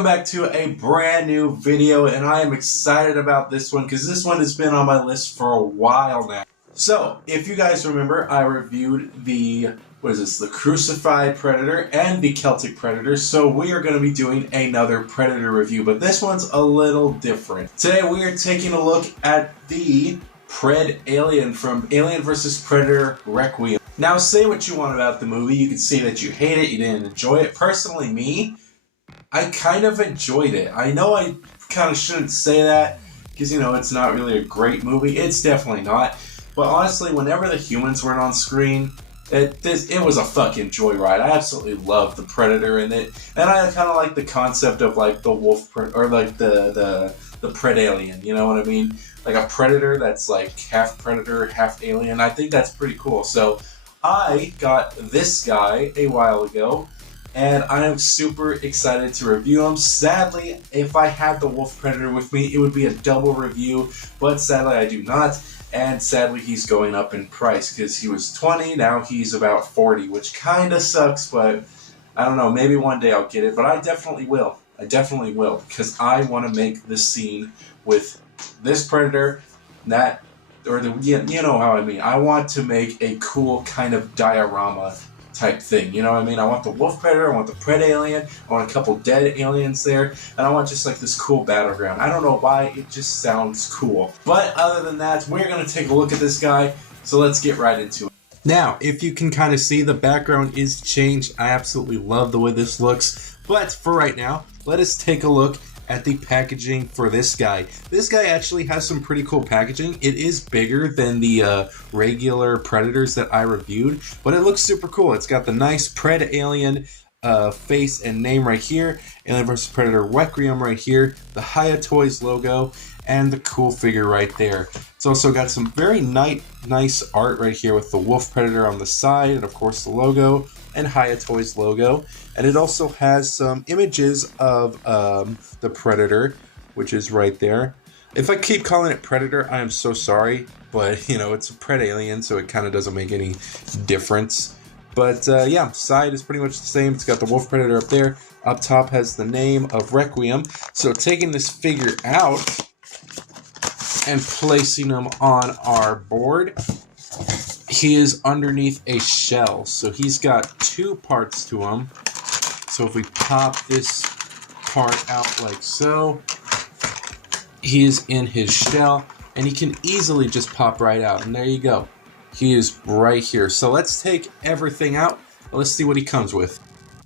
Welcome back to a brand new video, and I am excited about this one because this one has been on my list for a while now. So, if you guys remember, I reviewed the Crucified Predator and the Celtic Predator, so we are going to be doing another Predator review, but this one's a little different. Today we are taking a look at the Predalien from Alien vs. Predator Requiem. Now, say what you want about the movie. You can say that you hate it, you didn't enjoy it. Personally, me, I kind of enjoyed it. I know I kind of shouldn't say that because, you know, it's not really a great movie. It's definitely not. But honestly, whenever the humans weren't on screen, it was a fucking joyride. I absolutely loved the Predator in it. And I kind of like the concept of like the wolf, or like the Predalien, you know what I mean? Like a predator that's like half predator, half alien. I think that's pretty cool. So I got this guy a while ago, and I am super excited to review him. Sadly, if I had the Wolf Predator with me, it would be a double review, but sadly I do not, and sadly he's going up in price, because he was 20, now he's about 40, which kinda sucks, but I don't know, maybe one day I'll get it, but I definitely will. I definitely will, because I want to make this scene with this Predator, that, or the, you know how I mean. I want to make a cool kind of diorama type thing, you know what I mean? I want the Wolf Predator, I want the Predalien, I want a couple dead aliens there, and I want just like this cool battleground. I don't know why, it just sounds cool. But other than that, we're going to take a look at this guy, so let's get right into it. Now, if you can kind of see, the background is changed. I absolutely love the way this looks, but for right now, let us take a look at the packaging for this guy. This guy actually has some pretty cool packaging. It is bigger than the regular Predators that I reviewed, but it looks super cool. It's got the nice Predalien face and name right here, Alien vs. Predator Requiem right here, the Hiya Toys logo, and the cool figure right there. It's also got some very nice art right here with the Wolf Predator on the side, and of course the logo, and Hiya Toys logo. And it also has some images of the Predator, which is right there. If I keep calling it Predator, I am so sorry, but you know, it's a Predalien, so it kind of doesn't make any difference. But yeah, side is pretty much the same. It's got the Wolf Predator up there. Up top has the name of Requiem. So taking this figure out and placing him on our board, he is underneath a shell. So he's got two parts to him. So if we pop this part out like so, he is in his shell, and he can easily just pop right out. And there you go. He is right here. So let's take everything out. Let's see what he comes with.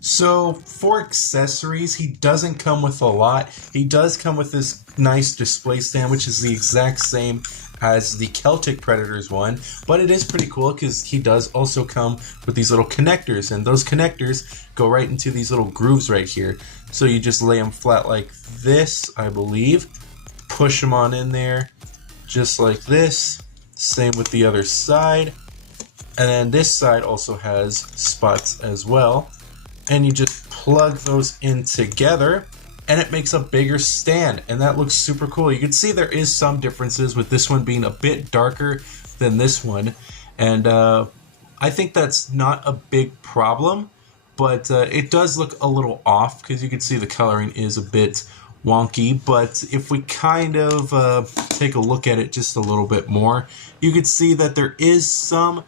So for accessories, he doesn't come with a lot. He does come with this nice display stand, which is the exact same as the Celtic Predators one, but it is pretty cool because he does also come with these little connectors, and those connectors go right into these little grooves right here. So you just lay them flat like this, I believe, push them on in there just like this. Same with the other side, and then this side also has spots as well, and you just plug those in together, and it makes a bigger stand, and that looks super cool. You can see there is some differences with this one being a bit darker than this one, and I think that's not a big problem, but it does look a little off because you can see the coloring is a bit wonky. But if we kind of take a look at it just a little bit more, you can see that there is some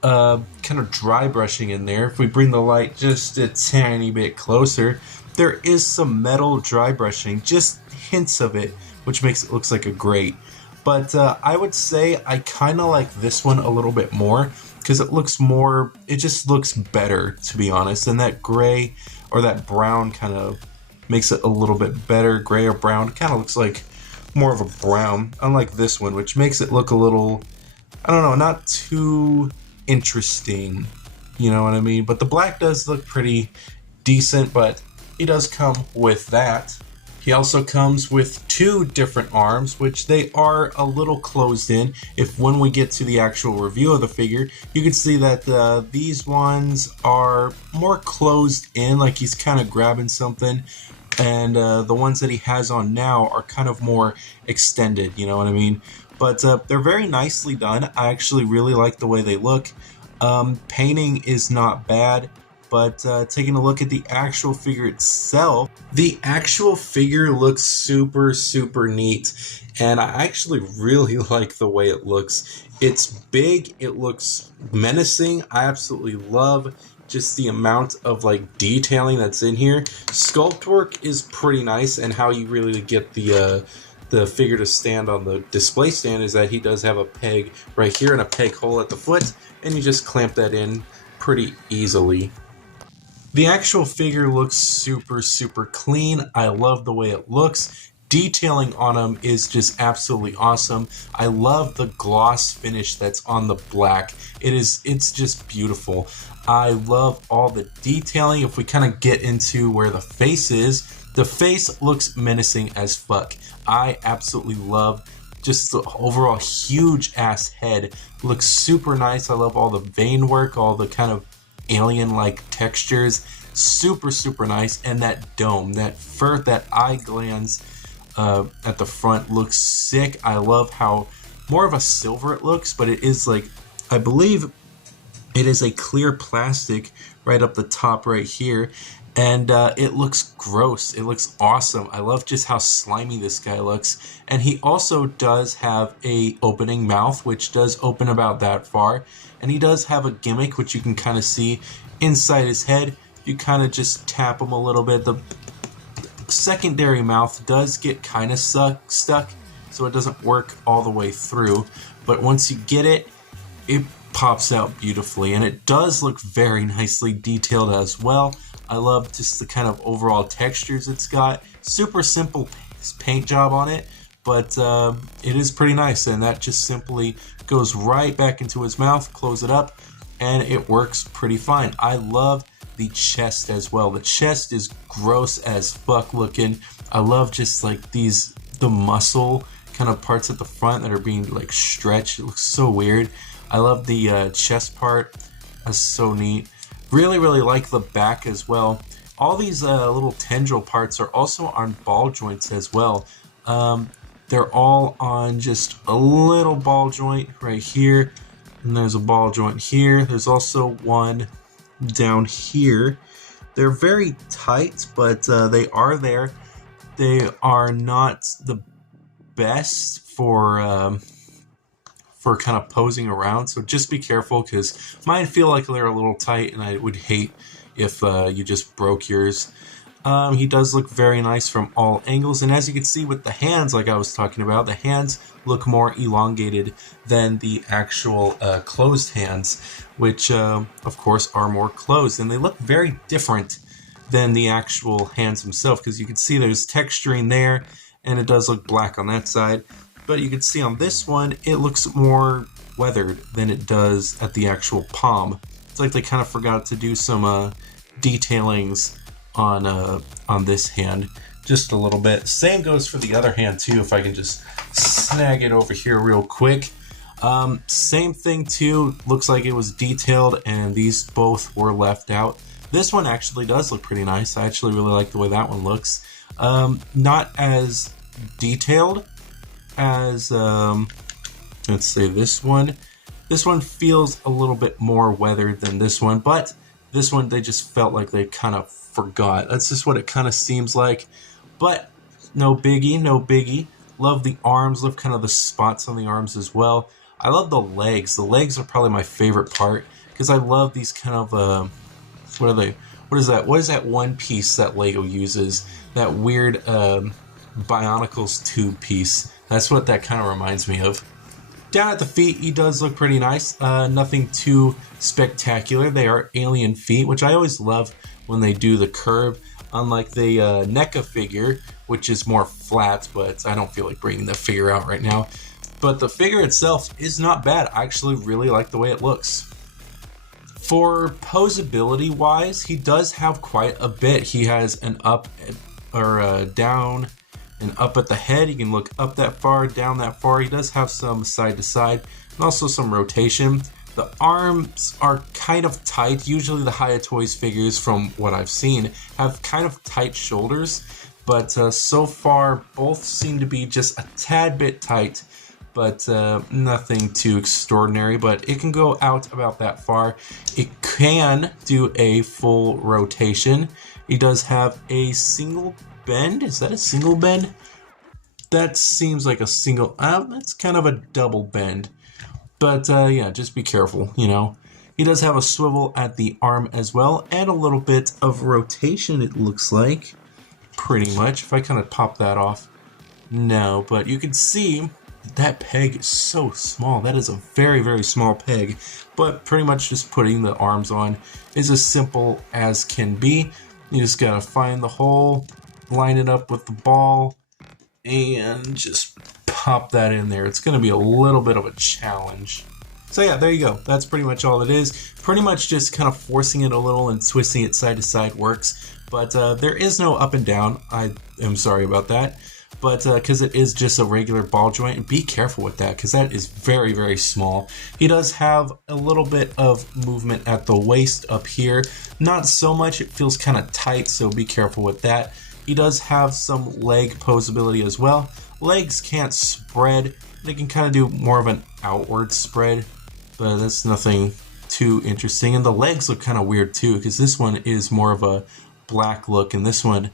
kind of dry brushing in there. If we bring the light just a tiny bit closer, there is some metal dry brushing, just hints of it, which makes it look like a grate. But I would say I kind of like this one a little bit more because it looks more, it just looks better, to be honest. And that gray or that brown kind of makes it a little bit better. Gray or brown kind of looks like more of a brown, unlike this one, which makes it look a little, I don't know, not too interesting, you know what I mean? But the black does look pretty decent, but he does come with that. He also comes with two different arms, which they are a little closed in. If when we get to the actual review of the figure, you can see that these ones are more closed in, like he's kind of grabbing something. And the ones that he has on now are kind of more extended, you know what I mean? But they're very nicely done. I actually really like the way they look. Painting is not bad. but taking a look at the actual figure itself, the actual figure looks super neat, and I actually really like the way it looks. It's big, it looks menacing. I absolutely love just the amount of like detailing that's in here. Sculpt work is pretty nice, and how you really get the figure to stand on the display stand is that he does have a peg right here and a peg hole at the foot, and you just clamp that in pretty easily. The actual figure looks super clean. I love the way it looks. Detailing on him is just absolutely awesome. I love the gloss finish that's on the black. It's just beautiful. I love all the detailing. If we kind of get into where the face is, the face looks menacing as fuck. I absolutely love just the overall huge ass head. Looks super nice. I love all the vein work, all the kind of alien-like textures. Super nice. And that dome, that eye glands at the front looks sick. I love how more of a silver it looks, but it is like, I believe it is a clear plastic right up the top right here. And it looks gross. It looks awesome. I love just how slimy this guy looks. And he also does have a opening mouth, which does open about that far. And he does have a gimmick, which you can kind of see inside his head. You kind of just tap him a little bit. The secondary mouth does get kind of stuck, so it doesn't work all the way through. But once you get it, it pops out beautifully. And it does look very nicely detailed as well. I love just the kind of overall textures it's got. Super simple paint job on it, but it is pretty nice. And that just simply goes right back into his mouth, close it up, and it works pretty fine. I love the chest as well. The chest is gross as fuck looking. I love just like the muscle kind of parts at the front that are being like stretched. It looks so weird. I love the chest part. That's so neat. Really like the back as well. All these little tendril parts are also on ball joints as well. They're all on just a little ball joint right here. And there's a ball joint here. There's also one down here. They're very tight, but they are there. They are not the best for kind of posing around, so just be careful, because mine feel like they're a little tight, and I would hate if you just broke yours. He does look very nice from all angles, and as you can see with the hands, like I was talking about, the hands look more elongated than the actual closed hands, which of course are more closed, and they look very different than the actual hands themselves, because you can see there's texturing there, and it does look black on that side. But you can see on this one, it looks more weathered than it does at the actual palm. It's like they kind of forgot to do some detailings on this hand, just a little bit. Same goes for the other hand too. If I can just snag it over here real quick. Same thing too. Looks like it was detailed, and these both were left out. This one actually does look pretty nice. I actually really like the way that one looks. Not as detailed as let's say this one. This one feels a little bit more weathered than this one, but this one they just felt like they kind of forgot. That's just what it kind of seems like, but no biggie. Love the arms, love kind of the spots on the arms as well. I love the legs. The legs are probably my favorite part, because I love these kind of what are they? What is that? What is that one piece that Lego uses? That weird Bionicles tube piece. That's what that kind of reminds me of. Down at the feet, he does look pretty nice. Nothing too spectacular. They are alien feet, which I always love when they do the curve. Unlike the NECA figure, which is more flat, but I don't feel like bringing the figure out right now. But the figure itself is not bad. I actually really like the way it looks. For posability wise, he does have quite a bit. He has an up or down and up at the head. You can look up that far, down that far. He does have some side to side and also some rotation. The arms are kind of tight. Usually the Hiya Toys figures, from what I've seen, have kind of tight shoulders, but so far both seem to be just a tad bit tight. but nothing too extraordinary. But it can go out about that far. It can do a full rotation. It does have a single bend. Is that a single bend? That seems like a single. That's kind of a double bend. But yeah, just be careful, you know. He does have a swivel at the arm as well, and a little bit of rotation, it looks like. Pretty much. If I kind of pop that off. No, but you can see that peg is so small. That is a very, very small peg. But pretty much just putting the arms on is as simple as can be. You just gotta find the hole, line it up with the ball, and just pop that in there. It's gonna be a little bit of a challenge. So yeah, there you go. That's pretty much all it is. Pretty much just kind of forcing it a little and twisting it side to side works. But there is no up and down. I am sorry about that. But because it is just a regular ball joint, and be careful with that because that is very, very small. He does have a little bit of movement at the waist up here. Not so much. It feels kind of tight, so be careful with that. He does have some leg posability as well. Legs can't spread. They can kind of do more of an outward spread, but that's nothing too interesting. And the legs look kind of weird too, because this one is more of a black look, and this one,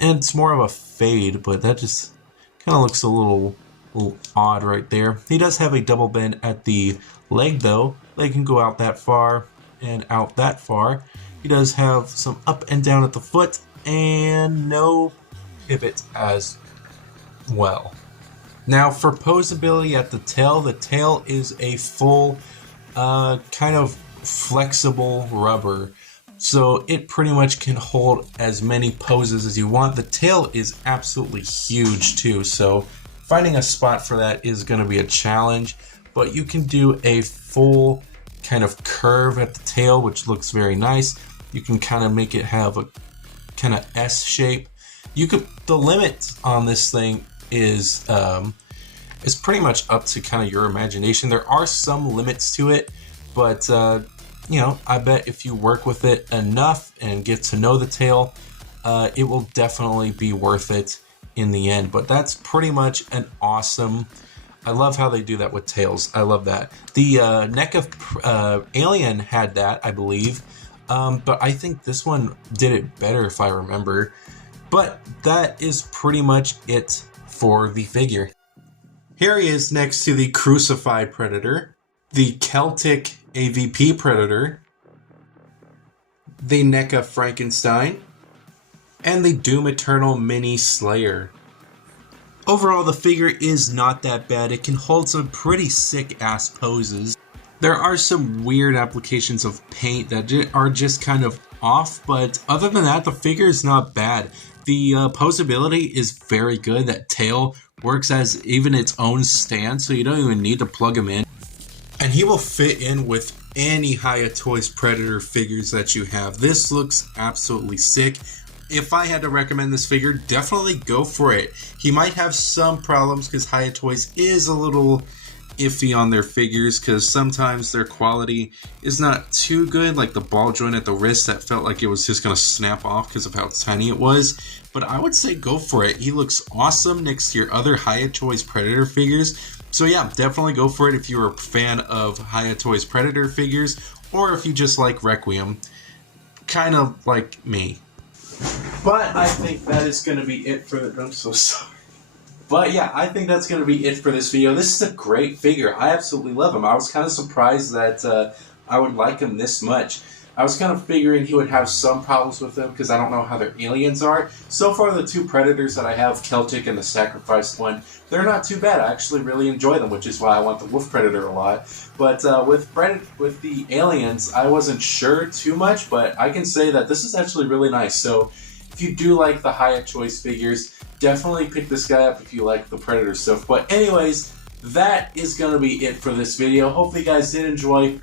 and it's more of a fade, but that just kind of looks a little odd right there. He does have a double bend at the leg though. Leg can go out that far and out that far. He does have some up and down at the foot, and no pivot as well. Now for posability at the tail is a full kind of flexible rubber. So it pretty much can hold as many poses as you want. The tail is absolutely huge too, so finding a spot for that is going to be a challenge. But you can do a full kind of curve at the tail, which looks very nice. You can kind of make it have a kind of S shape. The limit on this thing is pretty much up to kind of your imagination. There are some limits to it, but you know, I bet if you work with it enough and get to know the tail, it will definitely be worth it in the end. But that's pretty much an awesome. I love how they do that with tails. I love that. The NECA Alien had that, I believe, but I think this one did it better if I remember. But that is pretty much it for the figure. Here he is next to the Crucified Predator, the Celtic AVP Predator, the NECA Frankenstein, and the Doom Eternal Mini Slayer. Overall, the figure is not that bad. It can hold some pretty sick ass poses. There are some weird applications of paint that are just kind of off, but other than that, the figure is not bad. The posability is very good. That tail works as even its own stand, so you don't even need to plug him in. And he will fit in with any Hiya Toys Predator figures that you have. This looks absolutely sick. If I had to recommend this figure, definitely go for it. He might have some problems because Hiya Toys is a little iffy on their figures because sometimes their quality is not too good, like the ball joint at the wrist that felt like it was just going to snap off because of how tiny it was. But I would say go for it. He looks awesome next to your other Hiya Toys Predator figures. So yeah, definitely go for it if you're a fan of Hiya Toys Predator figures, or if you just like Requiem, kind of like me. But I think that is going to be it for the... I'm so sorry. But yeah, I think that's going to be it for this video. This is a great figure. I absolutely love him. I was kind of surprised that I would like him this much. I was kind of figuring he would have some problems with them because I don't know how their aliens are. So far, the two Predators that I have, Celtic and the Sacrificed one, they're not too bad. I actually really enjoy them, which is why I want the Wolf Predator a lot. But with the aliens, I wasn't sure too much, but I can say that this is actually really nice. So if you do like the Hiya Toys figures, definitely pick this guy up if you like the Predator stuff. But anyways, that is going to be it for this video. Hopefully you guys did enjoy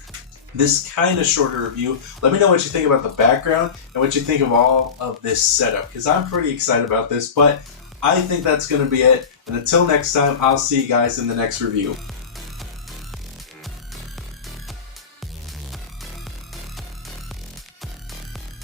this kind of shorter review. Let me know what you think about the background and what you think of all of this setup, because I'm pretty excited about this. But I think that's going to be it. And until next time, I'll see you guys in the next review.